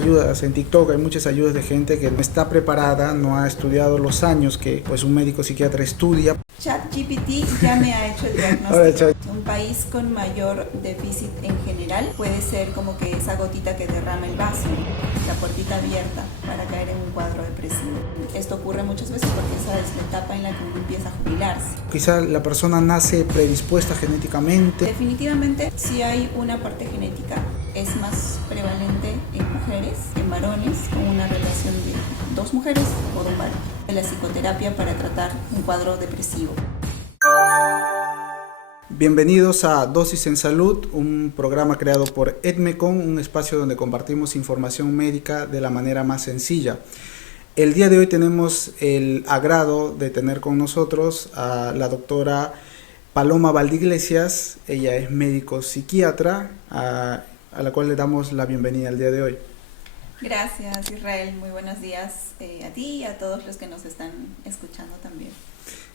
Ayudas en TikTok, hay muchas ayudas de gente que no está preparada, no ha estudiado los años que pues un médico psiquiatra estudia. ChatGPT ya me ha hecho el diagnóstico. Un país con mayor déficit en general puede ser como que esa gotita que derrama el vaso, la puertita abierta para caer en un cuadro depresivo. Esto ocurre muchas veces porque esa es la etapa en la que uno empieza a jubilarse. Quizá la persona nace predispuesta genéticamente. Definitivamente sí hay una parte genética, es más prevalente en mujeres, en varones, con una relación de 2 mujeres por un varón. La psicoterapia para tratar un cuadro depresivo. Bienvenidos a Dosis en Salud, un programa creado por Edmecon, un espacio donde compartimos información médica de la manera más sencilla. El día de hoy tenemos el agrado de tener con nosotros a la doctora Paloma Valdiglesias. Ella es médico psiquiatra, a la cual le damos la bienvenida el día de hoy. Gracias, Israel. Muy buenos días a ti y a todos los que nos están escuchando también.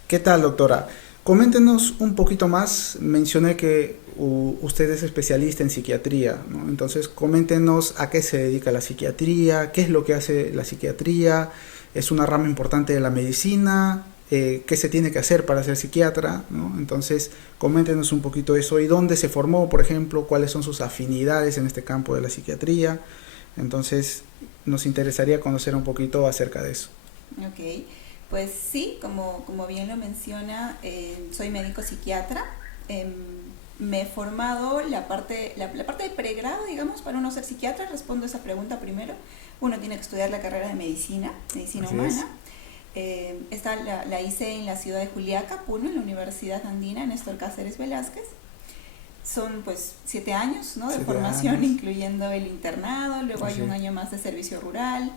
¿Qué tal, doctora? Coméntenos un poquito más. Mencioné que usted es especialista en psiquiatría, ¿no? Entonces, coméntenos a qué se dedica la psiquiatría, qué es lo que hace la psiquiatría, es una rama importante de la medicina, qué se tiene que hacer para ser psiquiatra, ¿no? Entonces, coméntenos un poquito eso y dónde se formó, por ejemplo, cuáles son sus afinidades en este campo de la psiquiatría. Entonces, nos interesaría conocer un poquito acerca de eso. Ok, pues sí, como bien lo menciona, soy médico psiquiatra. Me he formado la parte de pregrado, digamos, para uno ser psiquiatra. Respondo esa pregunta primero. Uno tiene que estudiar la carrera de medicina humana. Esta la hice en la ciudad de Juliaca, Puno, en la Universidad Andina, Néstor Cáceres Velázquez. Son pues 7 años, ¿no?, de formación, incluyendo el internado, luego hay un año más de servicio rural.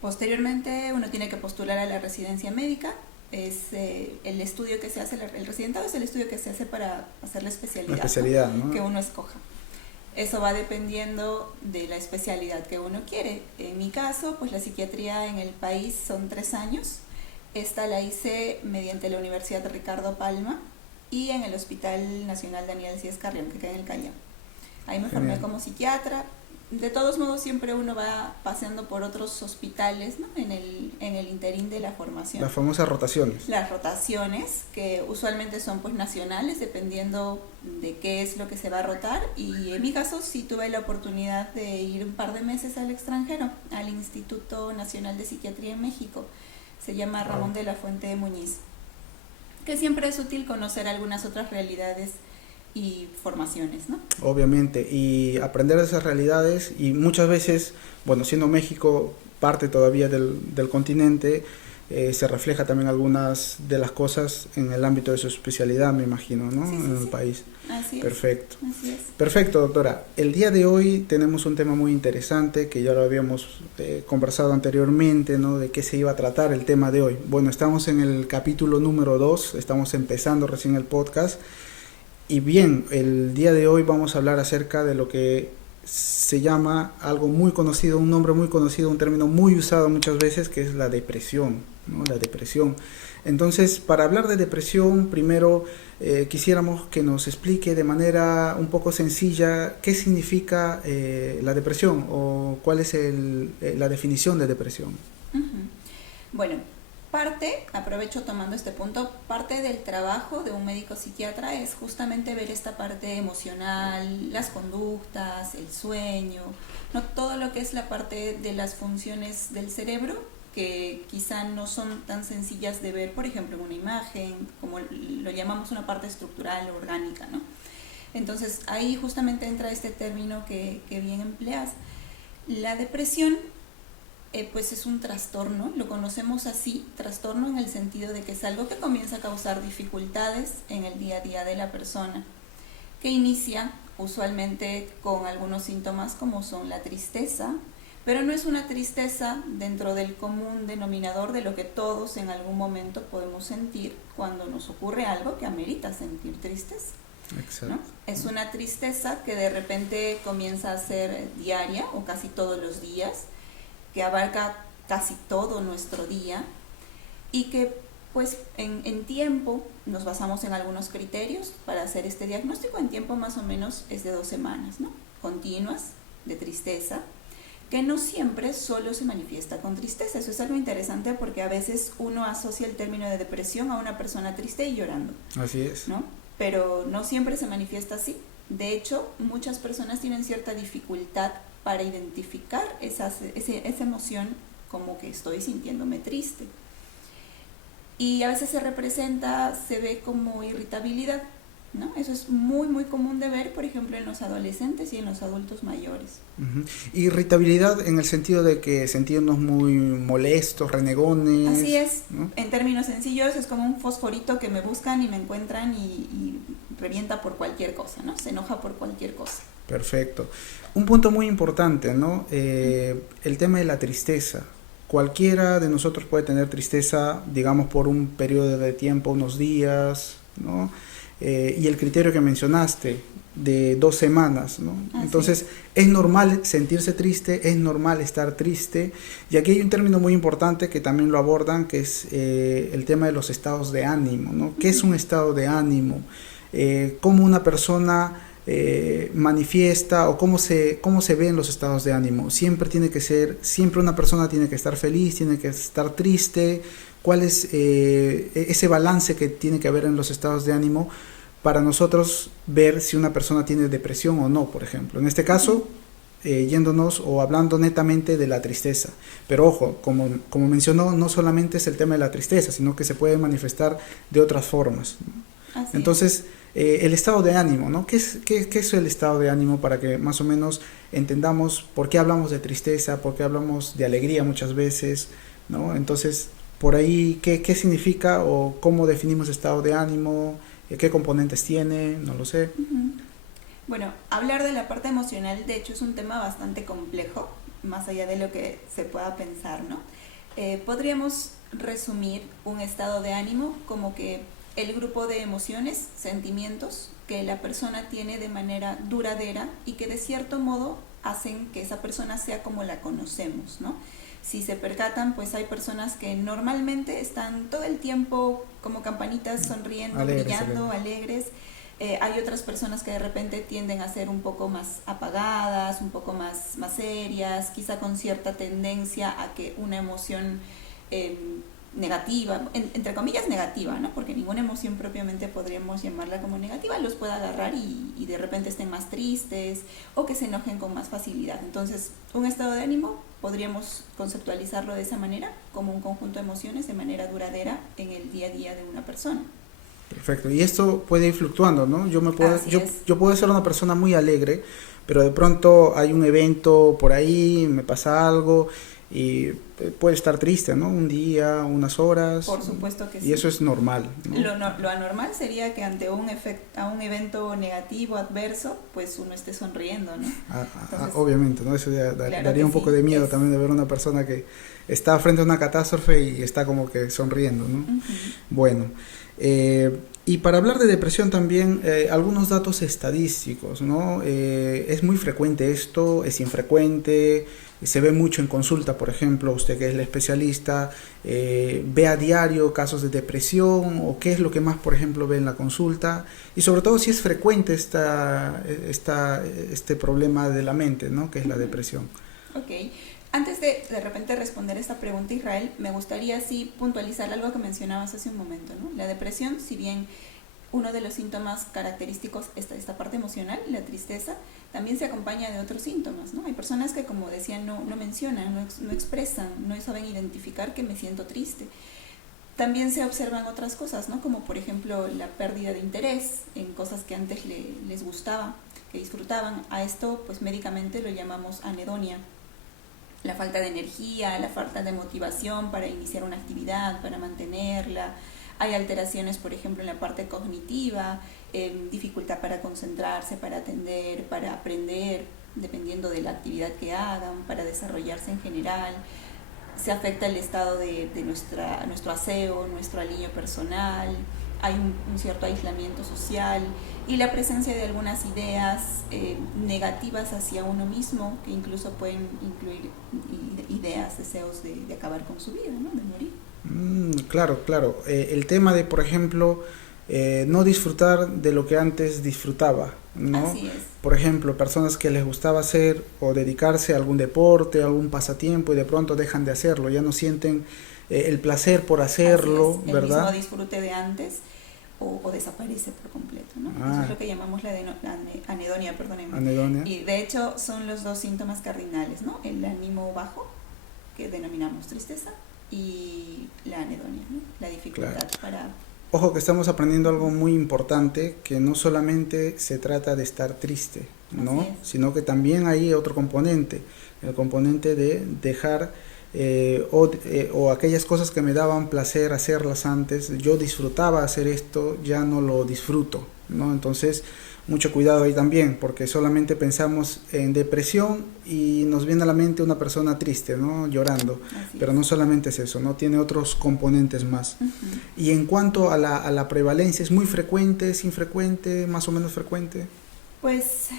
Posteriormente uno tiene que postular a la residencia médica. Es el estudio que se hace, el residentado es el estudio que se hace para hacer la especialidad, ¿no?, que uno escoja. Eso va dependiendo de la especialidad que uno quiere. En mi caso, pues la psiquiatría en el país son 3 años. Esta la hice mediante la Universidad Ricardo Palma y en el Hospital Nacional Daniel Síez Carrión, que queda en el Callao. Ahí me formé como psiquiatra. De todos modos, siempre uno va paseando por otros hospitales, ¿no?, en el interín de la formación. Las famosas rotaciones. Las rotaciones, que usualmente son pues nacionales, dependiendo de qué es lo que se va a rotar. Y en mi caso sí tuve la oportunidad de ir un par de meses al extranjero, al Instituto Nacional de Psiquiatría en México. Se llama Ramón de la Fuente Muñiz. Que siempre es útil conocer algunas otras realidades y formaciones, ¿no? Obviamente, y aprender de esas realidades, y muchas veces, bueno, siendo México parte todavía del continente, se refleja también algunas de las cosas en el ámbito de su especialidad, me imagino, ¿no? Sí, en el país. Así es. Perfecto. Así es. Perfecto, doctora. El día de hoy tenemos un tema muy interesante que ya lo habíamos conversado anteriormente, ¿no? De qué se iba a tratar el tema de hoy. Bueno, estamos en el capítulo número 2, estamos empezando recién el podcast. Y bien, el día de hoy vamos a hablar acerca de lo que se llama algo muy conocido, un nombre muy conocido, un término muy usado muchas veces, que es la depresión, ¿no? La depresión. Entonces, para hablar de depresión, primero quisiéramos que nos explique de manera un poco sencilla qué significa la depresión o cuál es la definición de depresión. Bueno, aprovecho tomando este punto, parte del trabajo de un médico psiquiatra es justamente ver esta parte emocional, las conductas, el sueño, no todo lo que es la parte de las funciones del cerebro, que quizá no son tan sencillas de ver, por ejemplo, en una imagen, como lo llamamos una parte estructural o orgánica, ¿no? Entonces ahí justamente entra este término que bien empleas. La depresión pues es un trastorno, lo conocemos así, trastorno en el sentido de que es algo que comienza a causar dificultades en el día a día de la persona, que inicia usualmente con algunos síntomas como son la tristeza, pero no es una tristeza dentro del común denominador de lo que todos en algún momento podemos sentir cuando nos ocurre algo que amerita sentir tristeza. Exacto. ¿No? Es una tristeza que de repente comienza a ser diaria o casi todos los días, que abarca casi todo nuestro día y que pues en tiempo nos basamos en algunos criterios para hacer este diagnóstico. En tiempo más o menos es de 2 semanas, ¿no?, continuas de tristeza, que no siempre solo se manifiesta con tristeza. Eso es algo interesante porque a veces uno asocia el término de depresión a una persona triste y llorando. Así es. ¿No? Pero no siempre se manifiesta así. De hecho, muchas personas tienen cierta dificultad para identificar esa emoción como que estoy sintiéndome triste. Y a veces se ve como irritabilidad, ¿no? Eso es muy, muy común de ver, por ejemplo, en los adolescentes y en los adultos mayores. Uh-huh. Irritabilidad en el sentido de que sentirnos muy molestos, renegones. Así es, ¿no? En términos sencillos es como un fosforito que me buscan y me encuentran y revienta por cualquier cosa, ¿no? Se enoja por cualquier cosa. Perfecto. Un punto muy importante, ¿no? El tema de la tristeza. Cualquiera de nosotros puede tener tristeza, digamos, por un periodo de tiempo, unos días, ¿no? Y el criterio que mencionaste, de 2 semanas, ¿no? Entonces, es normal sentirse triste, es normal estar triste, y aquí hay un término muy importante que también lo abordan, que es el tema de los estados de ánimo, ¿no? ¿Qué es un estado de ánimo? ¿Cómo una persona manifiesta o cómo se ve en los estados de ánimo? Siempre una persona tiene que estar feliz, tiene que estar triste. ¿Cuál es ese balance que tiene que haber en los estados de ánimo para nosotros ver si una persona tiene depresión o no, por ejemplo? En este caso, yéndonos o hablando netamente de la tristeza. Pero ojo, como mencionó, no solamente es el tema de la tristeza, sino que se puede manifestar de otras formas. Entonces, el estado de ánimo, ¿no? ¿Qué es el estado de ánimo para que más o menos entendamos por qué hablamos de tristeza, por qué hablamos de alegría muchas veces, ¿no? Entonces, por ahí, ¿qué significa o cómo definimos estado de ánimo? ¿Qué componentes tiene? No lo sé. Uh-huh. Bueno, hablar de la parte emocional, de hecho, es un tema bastante complejo, más allá de lo que se pueda pensar, ¿no? Podríamos resumir un estado de ánimo como que el grupo de emociones, sentimientos que la persona tiene de manera duradera y que de cierto modo hacen que esa persona sea como la conocemos, ¿no? Si se percatan, pues hay personas que normalmente están todo el tiempo como campanitas, sonriendo, brillando, alegres. Hay otras personas que de repente tienden a ser un poco más apagadas, un poco más serias, quizá con cierta tendencia a que una emoción negativa, entre comillas negativa, ¿no? Porque ninguna emoción propiamente podríamos llamarla como negativa, los pueda agarrar y de repente estén más tristes o que se enojen con más facilidad. Entonces, un estado de ánimo podríamos conceptualizarlo de esa manera, como un conjunto de emociones de manera duradera en el día a día de una persona. Perfecto, y esto puede ir fluctuando, ¿no? Yo puedo ser una persona muy alegre, pero de pronto hay un evento por ahí, me pasa algo y puede estar triste, ¿no? Un día, unas horas. Por supuesto que sí. Y eso es normal, ¿no? Lo anormal sería que ante un evento negativo, adverso, pues uno esté sonriendo, ¿no? Entonces, obviamente, ¿no? Eso daría un poco de miedo también de ver una persona que está frente a una catástrofe y está como que sonriendo, ¿no? Uh-huh. Bueno, y para hablar de depresión también, algunos datos estadísticos, ¿no? Es muy frecuente esto, es infrecuente, se ve mucho en consulta, por ejemplo, usted que es el especialista, ve a diario casos de depresión o qué es lo que más, por ejemplo, ve en la consulta y sobre todo si es frecuente este problema de la mente, ¿no? Que es la depresión. Ok. Antes de repente responder esta pregunta, Israel, me gustaría sí puntualizar algo que mencionabas hace un momento, ¿no? La depresión, si bien uno de los síntomas característicos es esta parte emocional, la tristeza, también se acompaña de otros síntomas, ¿no? Hay personas que, como decía, no mencionan, no expresan, no saben identificar que me siento triste. También se observan otras cosas, ¿no? Como por ejemplo la pérdida de interés en cosas que antes les gustaba, que disfrutaban. A esto, pues médicamente lo llamamos anedonia. La falta de energía, la falta de motivación para iniciar una actividad, para mantenerla. Hay alteraciones, por ejemplo, en la parte cognitiva, dificultad para concentrarse, para atender, para aprender, dependiendo de la actividad que hagan, para desarrollarse en general. Se afecta el estado de nuestro aseo, nuestro aliño personal. Hay un cierto aislamiento social y la presencia de algunas ideas negativas hacia uno mismo, que incluso pueden incluir ideas, deseos de acabar con su vida, ¿no? De morir. Claro. El tema de, por ejemplo, no disfrutar de lo que antes disfrutaba, ¿no? Así es. Por ejemplo, personas que les gustaba hacer o dedicarse a algún deporte, a algún pasatiempo y de pronto dejan de hacerlo, ya no sienten el placer por Así es, hacerlo, el mismo ¿verdad? disfrute de antes o desaparece por completo, ¿no? Eso Ah, es lo que llamamos la anedonia, perdónenme. anedonia. Y de hecho son los dos síntomas cardinales, ¿no? El ánimo bajo, que denominamos tristeza, y la anedonia, ¿no? La dificultad Claro. para... Ojo que estamos aprendiendo algo muy importante, que no solamente se trata de estar triste, Así ¿no? es. Sino que también hay otro componente, el componente de dejar o aquellas cosas que me daban placer hacerlas antes, yo disfrutaba hacer esto, ya no lo disfruto, ¿no? Entonces, mucho cuidado ahí también, porque solamente pensamos en depresión y nos viene a la mente una persona triste, ¿no? Llorando, Así pero es. no solamente es eso, ¿no? Tiene otros componentes más. Ujú. Y en cuanto a la prevalencia, ¿es muy frecuente, es infrecuente, más o menos frecuente? Pues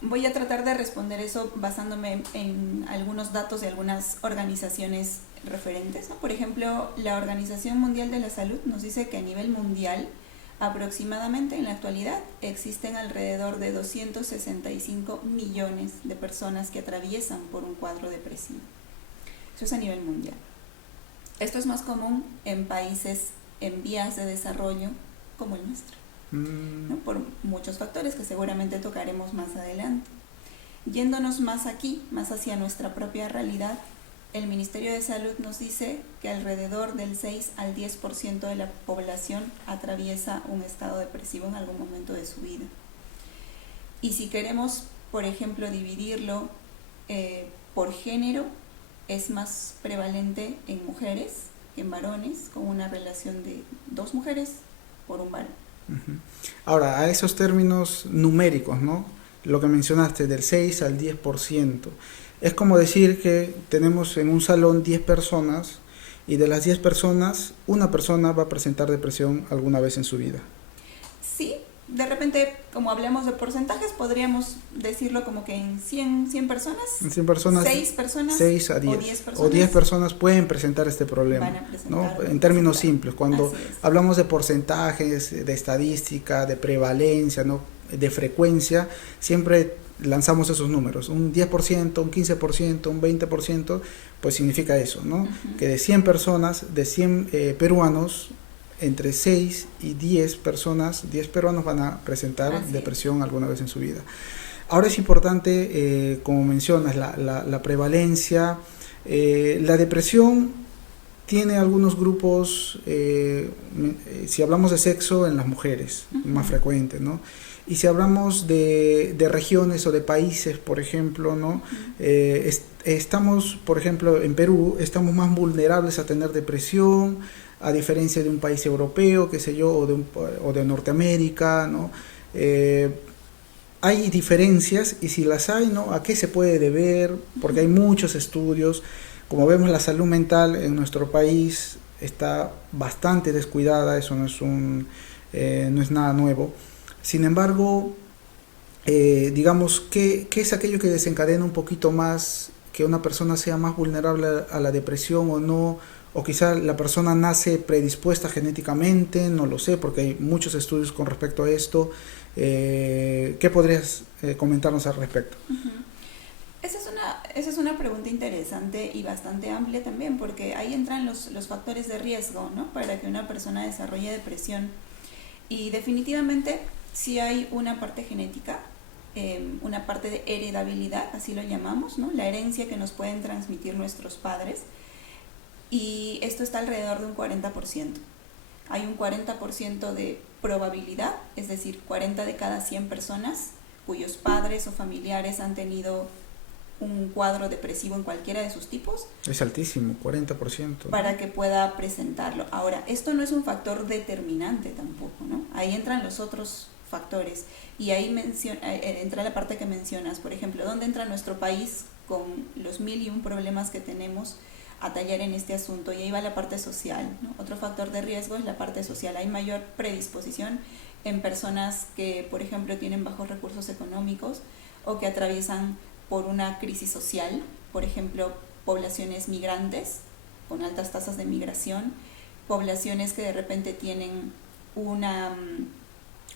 voy a tratar de responder eso basándome en algunos datos de algunas organizaciones referentes, ¿no? Por ejemplo, la Organización Mundial de la Salud nos dice que a nivel mundial, aproximadamente en la actualidad, existen alrededor de 265 millones de personas que atraviesan por un cuadro depresivo. Eso es a nivel mundial. Esto es más común en países en vías de desarrollo como el nuestro, ¿no? Por muchos factores que seguramente tocaremos más adelante. Yéndonos más aquí, más hacia nuestra propia realidad, el Ministerio de Salud nos dice que alrededor del 6 al 10% de la población atraviesa un estado depresivo en algún momento de su vida. Y si queremos, por ejemplo, dividirlo por género, es más prevalente en mujeres que en varones, con una relación de 2 mujeres por un varón. Ujú. Ahora, a esos términos numéricos, ¿no? Lo que mencionaste, del 6 al 10%, es como decir que tenemos en un salón 10 personas y de las 10 personas, una persona va a presentar depresión alguna vez en su vida. Sí, de repente, como hablamos de porcentajes, podríamos decirlo como que en 100 personas, En 100 personas, 6 personas 6 a 10. o 10 O personas 10 personas pueden presentar este problema, van a presentar, ¿no? En términos presentar. simples, cuando Así es. hablamos de porcentajes, de estadística, de prevalencia, ¿no? De frecuencia, siempre lanzamos esos números, un 10%, un 15%, un 20%, pues significa eso, ¿no? Ujú. Que de 100 personas, de 100 peruanos, entre 6 y 10 personas, 10 peruanos van a presentar Así depresión alguna vez en su vida. Ahora es importante, como mencionas, la prevalencia. La depresión tiene algunos grupos, si hablamos de sexo, en las mujeres, más frecuente, ¿no? Y si hablamos de regiones o de países, por ejemplo, ¿no? Estamos, por ejemplo, en Perú, estamos más vulnerables a tener depresión, a diferencia de un país europeo, qué sé yo, o de Norteamérica, ¿no? Hay diferencias y si las hay, ¿no? ¿A qué se puede deber? Porque hay muchos estudios. Como vemos, la salud mental en nuestro país está bastante descuidada, eso no es nada nuevo. Sin embargo, digamos, ¿qué es aquello que desencadena un poquito más que una persona sea más vulnerable a la depresión o no? O quizá la persona nace predispuesta genéticamente, no lo sé, porque hay muchos estudios con respecto a esto. ¿Qué podrías comentarnos al respecto? Uh-huh. Esa es una pregunta interesante y bastante amplia también, porque ahí entran los factores de riesgo, ¿no? Para que una persona desarrolle depresión. Y definitivamente sí hay una parte genética, una parte de heredabilidad, así lo llamamos, ¿no? La herencia que nos pueden transmitir nuestros padres. Y esto está alrededor de un 40%. Hay un 40% de probabilidad, es decir, 40 de cada 100 personas cuyos padres o familiares han tenido un cuadro depresivo en cualquiera de sus tipos. Es altísimo, 40%. Para que pueda presentarlo. Ahora, esto no es un factor determinante tampoco, ¿no? Ahí entran los otros factores y ahí entra la parte que mencionas, por ejemplo, ¿dónde entra nuestro país con los 1001 problemas que tenemos a tallar en este asunto? Y ahí va la parte social, ¿no? Otro factor de riesgo es la parte social. Hay mayor predisposición en personas que, por ejemplo, tienen bajos recursos económicos o que atraviesan por una crisis social, por ejemplo, poblaciones migrantes con altas tasas de migración, poblaciones que de repente tienen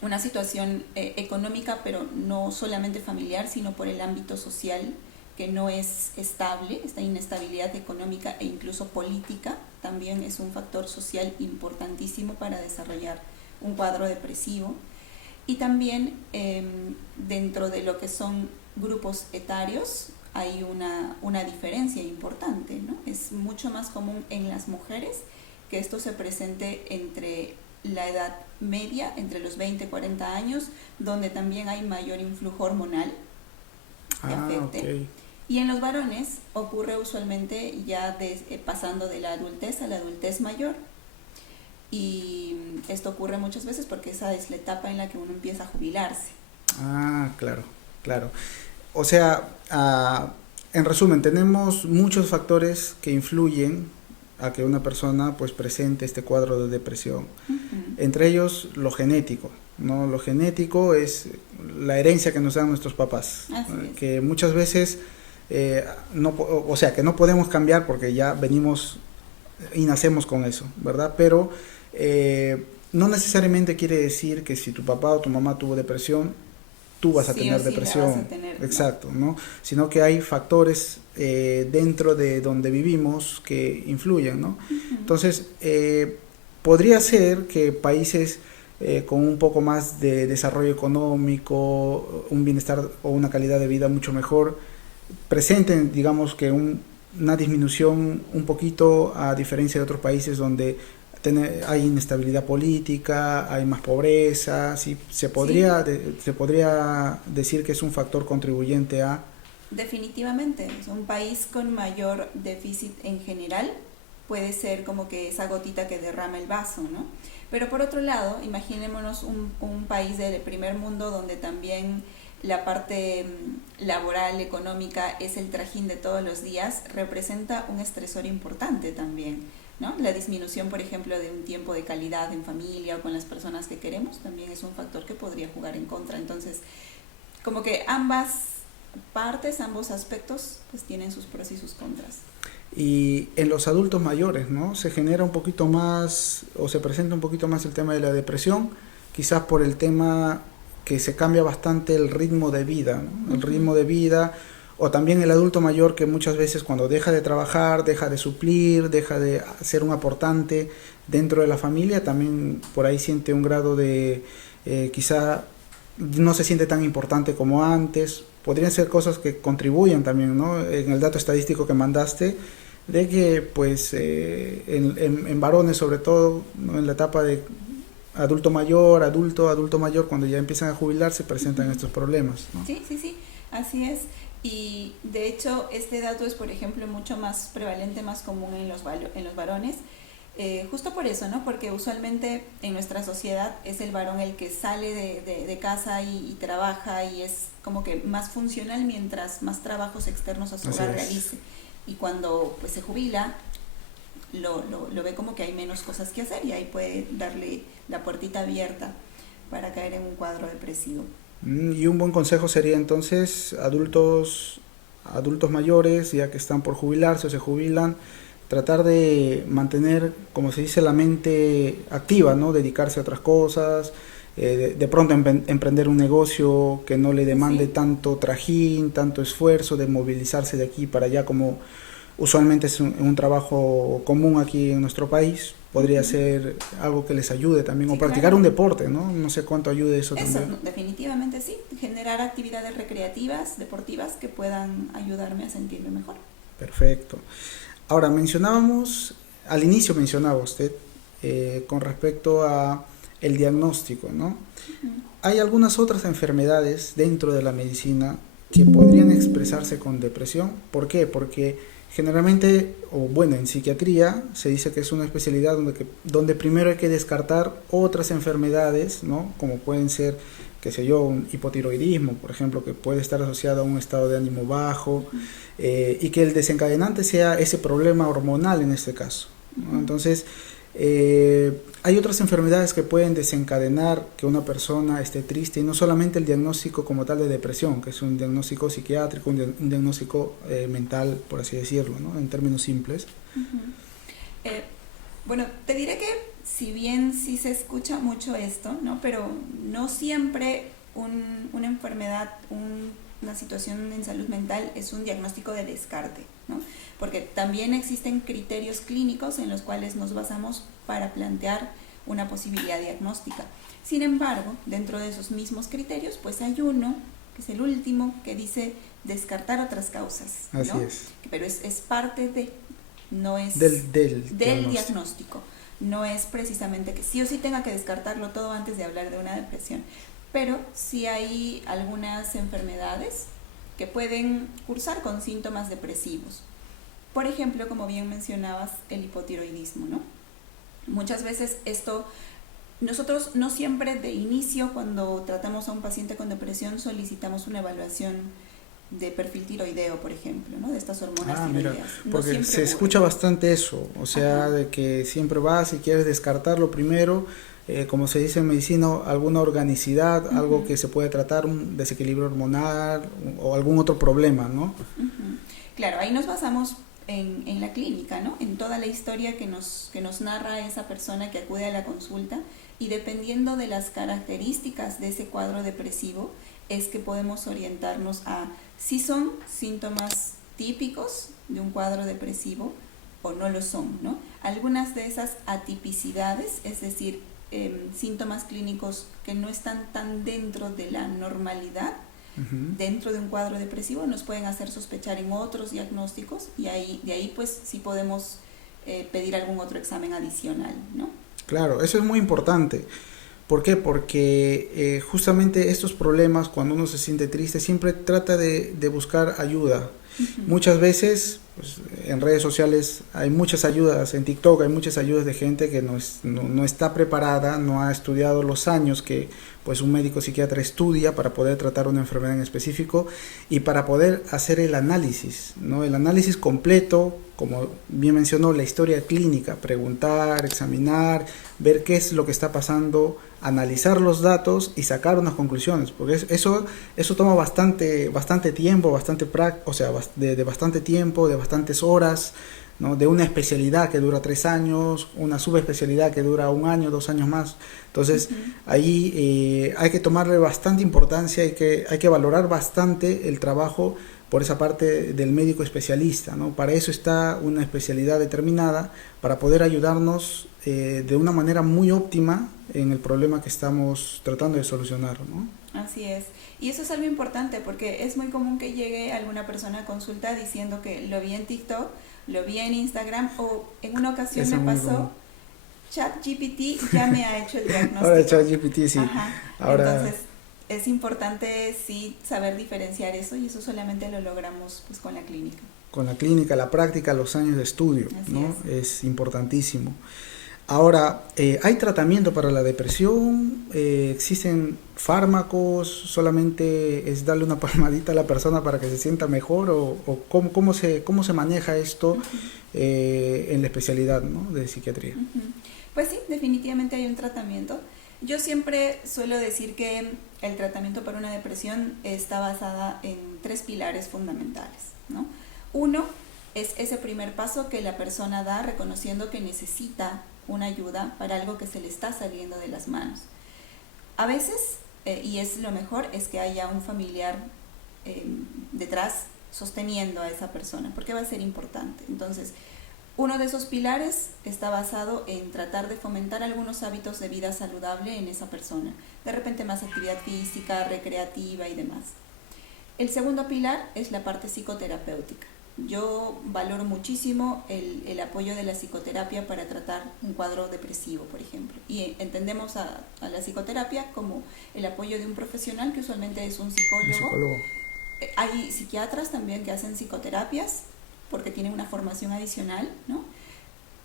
una situación económica, pero no solamente familiar, sino por el ámbito social, que no es estable. Esta inestabilidad económica e incluso política también es un factor social importantísimo para desarrollar un cuadro depresivo. Y también dentro de lo que son grupos etarios hay una diferencia importante, ¿no? Es mucho más común en las mujeres que esto se presente entre la edad media, entre los 20 y 40 años, donde también hay mayor influjo hormonal que afecte. Okay. Y en los varones ocurre usualmente ya pasando de la adultez a la adultez mayor. Y esto ocurre muchas veces porque esa es la etapa en la que uno empieza a jubilarse. Claro, claro. O sea, en resumen, tenemos muchos factores que influyen a que una persona pues presente este cuadro de depresión. Entre ellos lo genético, ¿no? Lo genético es la herencia que nos dan nuestros papás, que muchas veces o sea, que no podemos cambiar porque ya venimos y nacemos con eso, ¿verdad? Pero no necesariamente quiere decir que si tu papá o tu mamá tuvo depresión, tú vas a tener depresión. Exacto, ¿no? Sino que hay factores dentro de donde vivimos que influyen, ¿no? Entonces, podría ser que países con un poco más de desarrollo económico, un bienestar o una calidad de vida mucho mejor, presenten, digamos, que una disminución un poquito, a diferencia de otros países donde hay inestabilidad política, hay más pobreza. ¿Sí? Se podría decir que es un factor contribuyente a... Definitivamente, un país con mayor déficit en general puede ser como que esa gotita que derrama el vaso, ¿no? Pero por otro lado, imaginémonos un país del primer mundo donde también la parte laboral, económica es el trajín de todos los días, representa un estresor importante también, ¿no? La disminución, por ejemplo, de un tiempo de calidad en familia o con las personas que queremos también es un factor que podría jugar en contra. Entonces, como que ambas partes, ambos aspectos, pues tienen sus pros y sus contras. Y en los adultos mayores, ¿no? Se genera un poquito más, o se presenta un poquito más el tema de la depresión, quizás por el tema que se cambia bastante el ritmo de vida, ¿no? El ritmo de vida, o también el adulto mayor que muchas veces cuando deja de trabajar, deja de suplir, deja de ser un aportante dentro de la familia, también por ahí siente un grado de, quizá no se siente tan importante como antes. Podrían ser cosas que contribuyen también, ¿no? En el dato estadístico que mandaste, de que pues en varones sobre todo, ¿no? En la etapa de adulto mayor, adulto mayor, cuando ya empiezan a jubilar se presentan estos problemas, ¿no? Sí, así es. Y de hecho este dato es, por ejemplo, mucho más prevalente, más común en los varones, justo por eso, ¿no? Porque usualmente en nuestra sociedad es el varón el que sale de casa y trabaja y es como que más funcional mientras más trabajos externos a su hogar realice. Y cuando pues se jubila, lo ve como que hay menos cosas que hacer y ahí puede darle la puertita abierta para caer en un cuadro depresivo. Y un buen consejo sería entonces adultos mayores, ya que están por jubilarse o se jubilan, tratar de mantener, como se dice, la mente activa, ¿no? Dedicarse a otras cosas, de pronto emprender un negocio que no le demande tanto trajín, tanto esfuerzo de movilizarse de aquí para allá, como usualmente es un trabajo común aquí en nuestro país. Podría ser algo que les ayude también, o practicar un deporte, ¿no? No sé cuánto ayude eso también. Eso, definitivamente sí, generar actividades recreativas, deportivas que puedan ayudarme a sentirme mejor. Perfecto. Ahora, al inicio mencionaba usted con respecto a el diagnóstico, ¿no? Hay algunas otras enfermedades dentro de la medicina que podrían expresarse con depresión. ¿Por qué? Porque generalmente, en psiquiatría se dice que es una especialidad donde primero hay que descartar otras enfermedades, ¿no? Como pueden ser, qué sé yo, un hipotiroidismo, por ejemplo, que puede estar asociado a un estado de ánimo bajo, y que el desencadenante sea ese problema hormonal en este caso, ¿no? Entonces, hay otras enfermedades que pueden desencadenar que una persona esté triste, y no solamente el diagnóstico como tal de depresión, que es un diagnóstico psiquiátrico, un diagnóstico mental, por así decirlo, ¿no? En términos simples. Bueno, te diré que si bien sí se escucha mucho esto, ¿no? Pero no siempre una enfermedad, una situación en salud mental es un diagnóstico de descarte, ¿no? Porque también existen criterios clínicos en los cuales nos basamos para plantear una posibilidad diagnóstica. Sin embargo, dentro de esos mismos criterios, pues hay uno, que es el último, que dice descartar otras causas, ¿no? Así es. Pero es parte de, no es Del diagnóstico. No es precisamente que sí o sí tenga que descartarlo todo antes de hablar de una depresión, pero sí hay algunas enfermedades que pueden cursar con síntomas depresivos. Por ejemplo, como bien mencionabas, el hipotiroidismo, ¿no? Muchas veces nosotros no siempre de inicio, cuando tratamos a un paciente con depresión, solicitamos una evaluación de perfil tiroideo, por ejemplo, ¿no? De estas hormonas tiroideas. Mira, No porque se ocurre. escucha bastante eso, o sea, Ajá. de que siempre vas y quieres descartarlo primero, como se dice en medicina, alguna organicidad, algo que se puede tratar, un desequilibrio hormonal o algún otro problema, ¿no? Claro, ahí nos basamos en la clínica, ¿no? En toda la historia que nos narra esa persona que acude a la consulta, y dependiendo de las características de ese cuadro depresivo es que podemos orientarnos a si son síntomas típicos de un cuadro depresivo o no lo son, ¿no? Algunas de esas atipicidades, es decir, síntomas clínicos que no están tan dentro de la normalidad, dentro de un cuadro depresivo, nos pueden hacer sospechar en otros diagnósticos, y de ahí pues sí podemos pedir algún otro examen adicional, ¿no? Claro, eso es muy importante. ¿Por qué? Porque justamente estos problemas, cuando uno se siente triste, siempre trata de buscar ayuda. Muchas veces, pues, en redes sociales hay muchas ayudas, en TikTok hay muchas ayudas de gente que no está preparada, no ha estudiado los años que pues un médico psiquiatra estudia para poder tratar una enfermedad en específico y para poder hacer el análisis, ¿no? El análisis completo, como bien mencionó, la historia clínica, preguntar, examinar, ver qué es lo que está pasando, analizar los datos y sacar unas conclusiones, porque eso toma bastante tiempo, de bastante tiempo, de bastantes horas, ¿no? De una especialidad que dura 3 años, una subespecialidad que dura 1 año, 2 años más. Entonces, ahí hay que tomarle bastante importancia, hay que valorar bastante el trabajo por esa parte del médico especialista, ¿no? Para eso está una especialidad determinada, para poder ayudarnos de una manera muy óptima en el problema que estamos tratando de solucionar, ¿no? Así es. Y eso es algo importante, porque es muy común que llegue alguna persona a consulta diciendo que lo vi en TikTok, lo vi en Instagram, o en una ocasión Eso me es muy pasó, común. ChatGPT ya me ha hecho el diagnóstico. Ahora ChatGPT sí. Ajá. Ahora Entonces, es importante sí saber diferenciar eso, y eso solamente lo logramos pues con la clínica. con la clínica, la práctica, los años de estudio, Así ¿no? Es importantísimo. Ahora, ¿hay tratamiento para la depresión? ¿Existen fármacos? ¿Solamente es darle una palmadita a la persona para que se sienta mejor? ¿O cómo se maneja esto en la especialidad, ¿no? de psiquiatría? Pues sí, definitivamente hay un tratamiento. Yo siempre suelo decir que el tratamiento para una depresión está basada en 3 pilares fundamentales, ¿no? Uno es ese primer paso que la persona da reconociendo que necesita una ayuda para algo que se le está saliendo de las manos. A veces, y es lo mejor, es que haya un familiar detrás sosteniendo a esa persona, porque va a ser importante. Entonces, uno de esos pilares está basado en tratar de fomentar algunos hábitos de vida saludable en esa persona, de repente más actividad física, recreativa y demás. El segundo pilar es la parte psicoterapéutica. Yo valoro muchísimo el apoyo de la psicoterapia para tratar un cuadro depresivo, por ejemplo. Y entendemos a la psicoterapia como el apoyo de un profesional, que usualmente es un Un psicólogo. psicólogo. Hay psiquiatras también que hacen psicoterapias porque tienen una formación adicional, ¿no?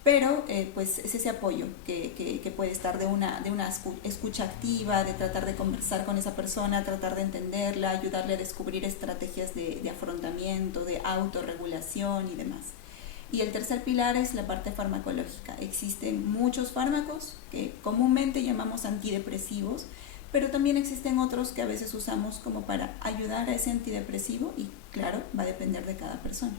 Pero pues es ese apoyo que puede estar de una escucha activa, de tratar de conversar con esa persona, tratar de entenderla, ayudarle a descubrir estrategias de afrontamiento, de autorregulación y demás. Y el tercer pilar es la parte farmacológica. Existen muchos fármacos que comúnmente llamamos antidepresivos, pero también existen otros que a veces usamos como para ayudar a ese antidepresivo, y claro, va a depender de cada persona.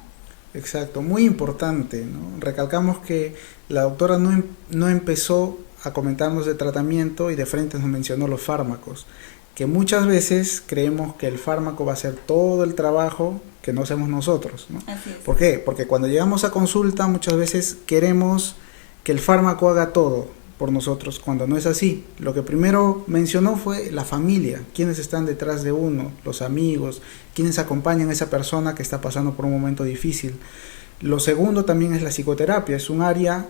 Exacto, muy importante, ¿no? Recalcamos que la doctora no empezó a comentarnos de tratamiento y de frente nos mencionó los fármacos, que muchas veces creemos que el fármaco va a hacer todo el trabajo que no hacemos nosotros, ¿no? Así es. ¿Por qué? Porque cuando llegamos a consulta muchas veces queremos que el fármaco haga todo por nosotros, cuando no es así. Lo que primero mencionó fue la familia, quienes están detrás de uno, los amigos, quienes acompañan a esa persona que está pasando por un momento difícil. Lo segundo también es la psicoterapia, es un área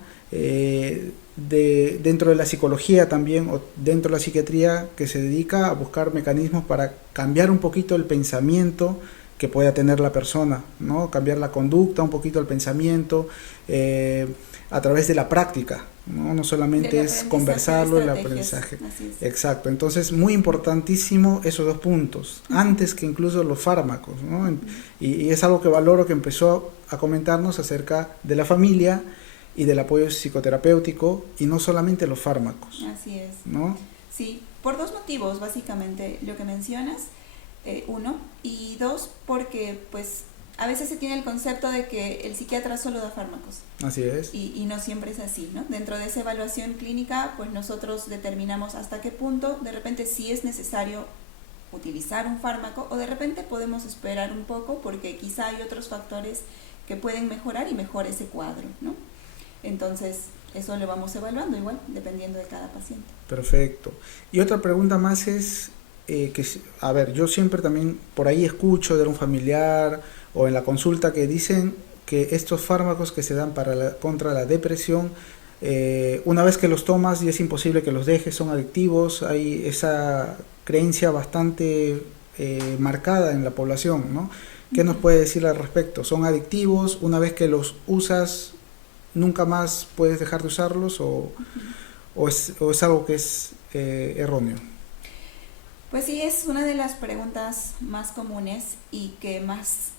dentro de la psicología también, o dentro de la psiquiatría, que se dedica a buscar mecanismos para cambiar un poquito el pensamiento que pueda tener la persona, ¿no? Cambiar la conducta, un poquito el pensamiento, a través de la práctica, ¿no? No solamente es conversarlo, el aprendizaje. Exacto, entonces muy importantísimo esos dos puntos, antes que incluso los fármacos, ¿no? Y es algo que valoro, que empezó a comentarnos acerca de la familia y del apoyo psicoterapéutico, y no solamente los fármacos. Así es. ¿No? Sí, por dos motivos, básicamente, lo que mencionas, uno, y dos, porque pues a veces se tiene el concepto de que el psiquiatra solo da fármacos. Así es. Y no siempre es así, ¿no? Dentro de esa evaluación clínica, pues nosotros determinamos hasta qué punto, de repente sí es necesario utilizar un fármaco, o de repente podemos esperar un poco porque quizá hay otros factores que pueden mejorar y mejor ese cuadro, ¿no? Entonces, eso lo vamos evaluando igual, dependiendo de cada paciente. Perfecto. Y otra pregunta más es, a ver, yo siempre también por ahí escucho de un familiar o en la consulta que dicen que estos fármacos que se dan contra la depresión, una vez que los tomas ya es imposible que los dejes, son adictivos. Hay esa creencia bastante marcada en la población, ¿no? ¿Qué nos puede decir al respecto? ¿Son adictivos? Una vez que los usas, ¿nunca más puedes dejar de usarlos, o es algo que es erróneo? Pues sí, es una de las preguntas más comunes y que más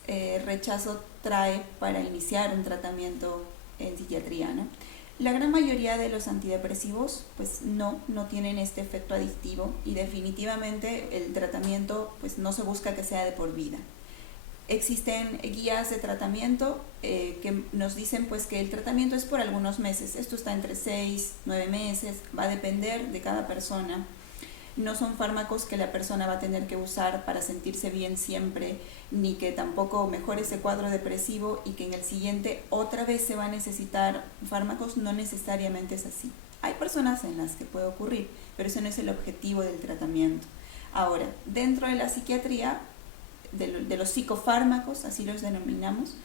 rechazo trae para iniciar un tratamiento en psiquiatría, ¿no? La gran mayoría de los antidepresivos pues no tienen este efecto adictivo, y definitivamente el tratamiento pues no se busca que sea de por vida. Existen guías de tratamiento que nos dicen pues que el tratamiento es por algunos meses. Esto está entre 6, 9 meses, va a depender de cada persona. No son fármacos que la persona va a tener que usar para sentirse bien siempre, ni que tampoco mejore ese cuadro depresivo y que en el siguiente otra vez se va a necesitar fármacos. No necesariamente es así. Hay personas en las que puede ocurrir, pero ese no es el objetivo del tratamiento. Ahora, dentro de la psiquiatría, de los psicofármacos, así los denominamos,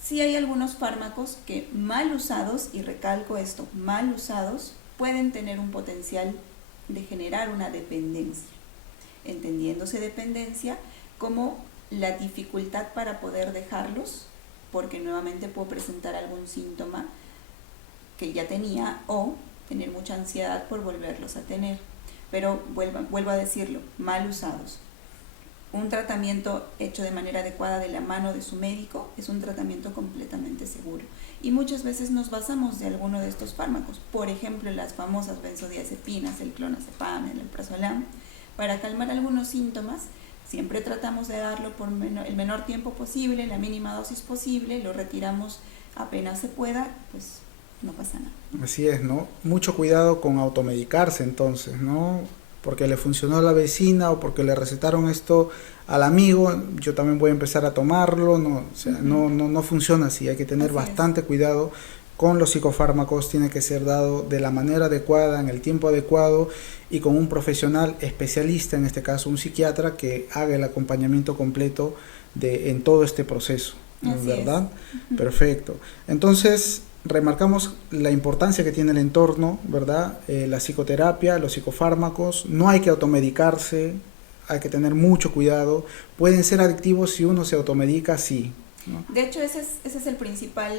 sí hay algunos fármacos que mal usados, y recalco esto, mal usados, pueden tener un potencial de generar una dependencia, entendiéndose dependencia como la dificultad para poder dejarlos, porque nuevamente puedo presentar algún síntoma que ya tenía, o tener mucha ansiedad por volverlos a tener. Pero vuelvo a decirlo, mal usados. Un tratamiento hecho de manera adecuada de la mano de su médico es un tratamiento completamente seguro. Y muchas veces nos basamos de alguno de estos fármacos, por ejemplo las famosas benzodiazepinas, el clonazepam, el alprazolam, para calmar algunos síntomas. Siempre tratamos de darlo por el menor tiempo posible, la mínima dosis posible, lo retiramos apenas se pueda, pues no pasa nada. Así es, ¿no? Mucho cuidado con automedicarse entonces, ¿no? Porque le funcionó a la vecina o porque le recetaron esto al amigo, yo también voy a empezar a tomarlo. No, o sea, no funciona así. Hay que tener bastante cuidado con los psicofármacos. Tiene que ser dado de la manera adecuada, en el tiempo adecuado, y con un profesional especialista, en este caso un psiquiatra, que haga el acompañamiento completo en todo este proceso, ¿verdad? Perfecto. Entonces, remarcamos la importancia que tiene el entorno, ¿verdad? La psicoterapia, los psicofármacos. No hay que automedicarse, hay que tener mucho cuidado. Pueden ser adictivos si uno se automedica, sí, ¿no? De hecho, ese es el principal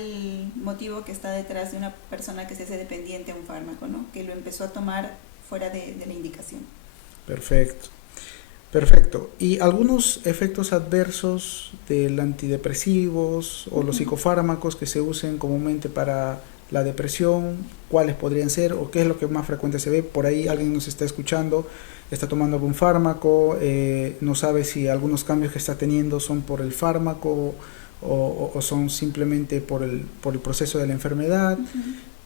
motivo que está detrás de una persona que se hace dependiente de un fármaco, ¿no? Que lo empezó a tomar fuera de la indicación. Perfecto. Perfecto. ¿Y algunos efectos adversos del antidepresivos o los psicofármacos que se usen comúnmente para la depresión? ¿Cuáles podrían ser, o qué es lo que más frecuente se ve? Por ahí alguien nos está escuchando, está tomando algún fármaco, no sabe si algunos cambios que está teniendo son por el fármaco o son simplemente por el proceso de la enfermedad.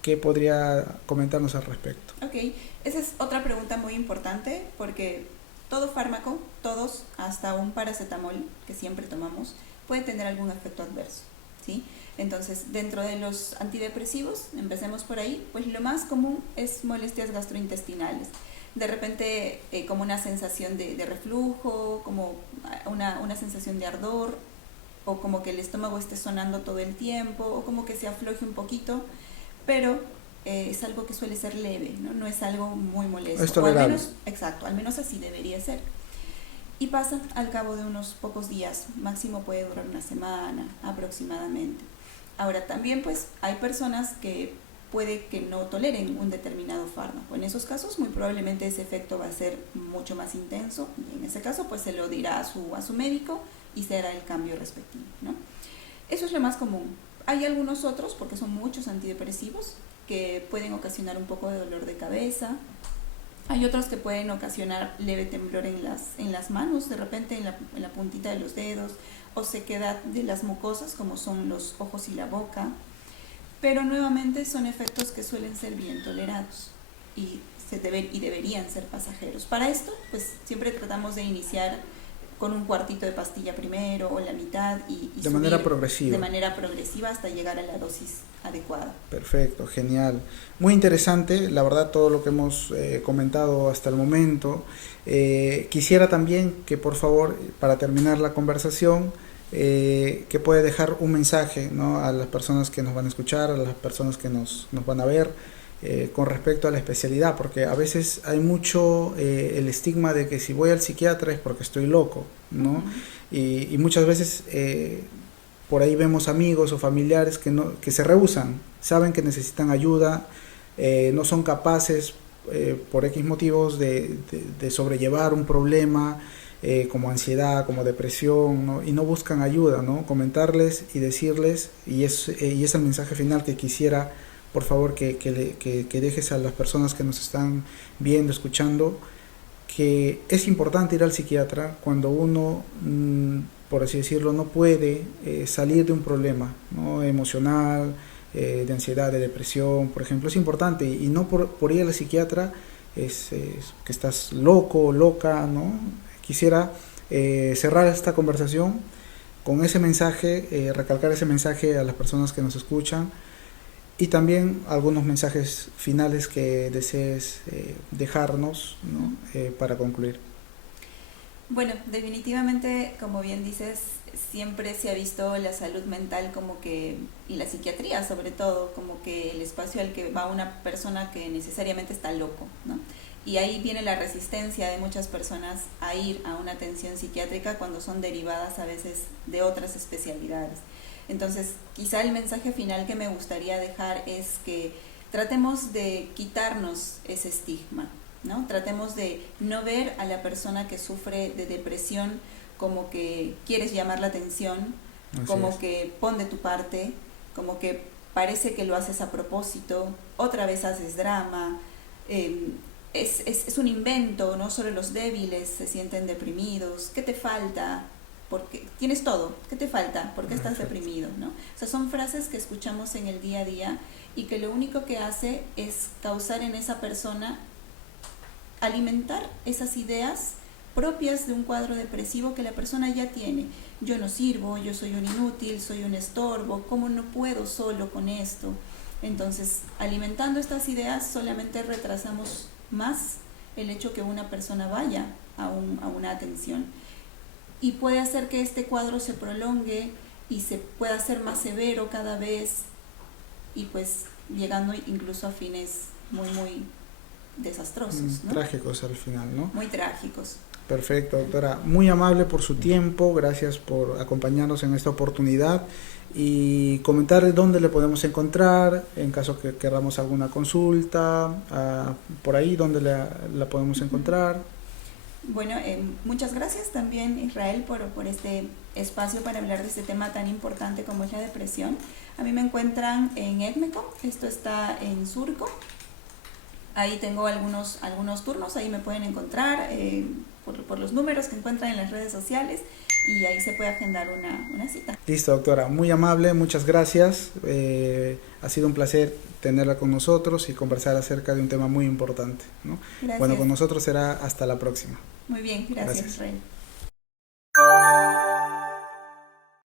¿qué podría comentarnos al respecto? Ok, esa es otra pregunta muy importante porque todo fármaco, todos, hasta un paracetamol que siempre tomamos, puede tener algún efecto adverso, ¿sí? Entonces, dentro de los antidepresivos, empecemos por ahí, pues lo más común es molestias gastrointestinales. De repente, como una sensación de reflujo, como una sensación de ardor, o como que el estómago esté sonando todo el tiempo, o como que se afloje un poquito, pero es algo que suele ser leve, ¿no? No es algo muy molesto. Es tolerable. O al menos, exacto, al menos así debería ser. Y pasa al cabo de unos pocos días, máximo puede durar una semana aproximadamente. Ahora también pues hay personas que puede que no toleren un determinado fármaco. En esos casos muy probablemente ese efecto va a ser mucho más intenso y en ese caso pues se lo dirá a su médico y se hará el cambio respectivo, ¿no? Eso es lo más común. Hay algunos otros, porque son muchos antidepresivos, que pueden ocasionar un poco de dolor de cabeza. Hay otros que pueden ocasionar leve temblor en las manos, de repente en la puntita de los dedos, o sequedad de las mucosas, como son los ojos y la boca. Pero nuevamente son efectos que suelen ser bien tolerados y deberían ser pasajeros. Para esto, pues siempre tratamos de iniciar con un cuartito de pastilla primero o la mitad y de manera progresiva. De manera progresiva hasta llegar a la dosis adecuada. Perfecto, genial. Muy interesante, la verdad, todo lo que hemos comentado hasta el momento. Quisiera también que, por favor, para terminar la conversación, que puede dejar un mensaje, ¿no?, a las personas que nos van a escuchar, a las personas que nos van a ver, con respecto a la especialidad, porque a veces hay mucho el estigma de que si voy al psiquiatra es porque estoy loco, ¿no? Y muchas veces por ahí vemos amigos o familiares que se rehúsan, saben que necesitan ayuda, no son capaces por X motivos de sobrellevar un problema, como ansiedad, como depresión, ¿no? Y no buscan ayuda, ¿no? Comentarles y decirles, y es el mensaje final que quisiera, por favor, que dejes a las personas que nos están viendo, escuchando, que es importante ir al psiquiatra cuando uno, por así decirlo, no puede salir de un problema, ¿no?, emocional, de ansiedad, de depresión, por ejemplo. Es importante, y no por ir al psiquiatra es que estás loco o loca, ¿no? Quisiera cerrar esta conversación con ese mensaje, recalcar ese mensaje a las personas que nos escuchan, y también algunos mensajes finales que desees dejarnos, ¿no?, para concluir. Bueno, definitivamente, como bien dices, siempre se ha visto la salud mental como que, y la psiquiatría sobre todo, como que el espacio al que va una persona que necesariamente está loco, ¿no? Y ahí viene la resistencia de muchas personas a ir a una atención psiquiátrica cuando son derivadas a veces de otras especialidades. Entonces, quizá el mensaje final que me gustaría dejar es que tratemos de quitarnos ese estigma, ¿no? Tratemos de no ver a la persona que sufre de depresión como que quieres llamar la atención, como que pon de tu parte, como que parece que lo haces a propósito, otra vez haces drama, es un invento, ¿no? Solo los débiles se sienten deprimidos, ¿qué te falta? Porque tienes todo, ¿qué te falta? ¿Por qué estás deprimido? ¿No? O sea, son frases que escuchamos en el día a día y que lo único que hace es causar en esa persona, alimentar esas ideas propias de un cuadro depresivo que la persona ya tiene. Yo no sirvo, yo soy un inútil, soy un estorbo, ¿cómo no puedo solo con esto? Entonces, alimentando estas ideas solamente retrasamos más el hecho que una persona vaya a una atención. Y puede hacer que este cuadro se prolongue y se pueda hacer más severo cada vez y pues llegando incluso a fines muy, muy desastrosos, ¿no? Trágicos al final, ¿no? Muy trágicos. Perfecto, doctora. Muy amable por su tiempo, gracias por acompañarnos en esta oportunidad y comentar dónde le podemos encontrar en caso que queramos alguna consulta, por ahí dónde la podemos encontrar. Bueno, muchas gracias también, Israel, por este espacio para hablar de este tema tan importante como es la depresión. A mí me encuentran en ECMECO, esto está en Surco. Ahí tengo algunos turnos, ahí me pueden encontrar por los números que encuentran en las redes sociales y ahí se puede agendar una cita. Listo, doctora. Muy amable, muchas gracias. Ha sido un placer tenerla con nosotros y conversar acerca de un tema muy importante, ¿no? Gracias. Bueno, con nosotros será hasta la próxima. Muy bien, gracias, Gracias. Rey.